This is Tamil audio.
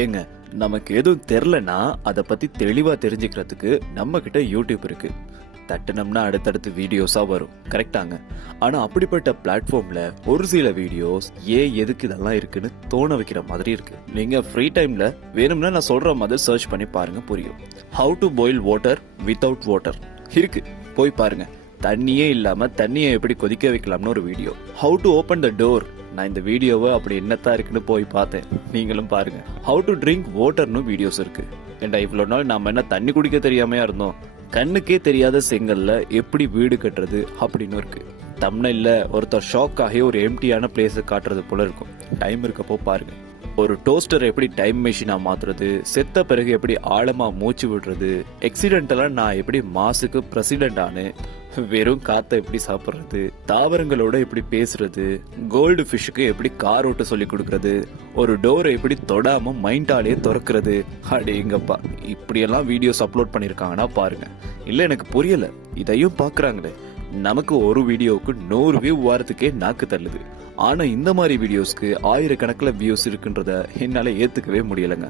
ஏங்க, நமக்கு எதுவும் தெரிலனா அதை பத்தி தெளிவா தெரிஞ்சுக்கிறதுக்கு நம்ம கிட்ட யூடியூப் இருக்கு. தட்டுனம்னா அடுத்தடுத்து வீடியோஸா வரும், கரெக்டாங்க? ஆனா அப்படிப்பட்ட பிளாட்ஃபார்ம்ல ஒரு சில வீடியோஸ் எதுக்கு இதெல்லாம் இருக்குன்னு தோண வைக்கிற மாதிரி இருக்கு. நீங்க ஃப்ரீ டைம்ல வேணும்னா நான் சொல்ற மாதிரி சர்ச் பண்ணி பாருங்க, புரியும். How to boil water without water இருக்கு, போய் பாருங்க. தண்ணியே இல்லாம தண்ணியை எப்படி கொதிக்க வைக்கலாம்னு ஒரு video. How to open the door, நான் இந்த வீடியோவை அப்படி என்னத்தான் இருக்குன்னு போய் பார்த்தேன், நீங்களும் பாருங்க. ஹவு டு ட்ரிங்க் வாட்டர்னு வீடியோஸ் இருக்கு. ஏண்டா இவ்வளவு நாள் நாம என்ன தண்ணி குடிக்க தெரியாமையா இருந்தோம்? கண்ணுக்கே தெரியாத செங்கல்ல எப்படி வீடு கட்டுறது அப்படின்னு இருக்கு. தம்ப்நெயில்ல ஒருத்தர் ஷாக் ஆகி ஒரு எம்டியான பிளேஸை காட்டுறது போல இருக்கும். டைம் இருக்கப்போ பாருங்க. ஒரு டோஸ்டர் எப்படி டைம் மெஷினா மாத்துறது, செத்த பிறகு எப்படி ஆழமா மூச்சு விடுறது, எக்ஸிடென்டெல்லாம் நான் எப்படி மாசுக்கு பிரசிடென்ட் ஆனு, வெறும் காத்த எப்படி சாப்பிடுறது, தாவரங்களோட எப்படி பேசுறது, கோல்டு ஃபிஷ்ஷுக்கு எப்படி கார் ஓட்ட சொல்லி கொடுக்கறது, ஒரு டோரை எப்படி தொடாம மைண்டாலே திறக்கிறது, அடேங்கப்பா இப்படியெல்லாம் வீடியோஸ் அப்லோட் பண்ணிருக்காங்கன்னா பாருங்க. இல்ல எனக்கு புரியல, இதையும் பாக்குறாங்களே. நமக்கு ஒரு வீடியோவுக்கு 100 வியூ வாரத்துக்கே நாக்கு தள்ளுது. ஆனா இந்த மாதிரி வீடியோஸ்க்கு ஆயிரக்கணக்கில் வியூஸ் இருக்குன்றத என்னால ஏத்துக்கவே முடியலங்க.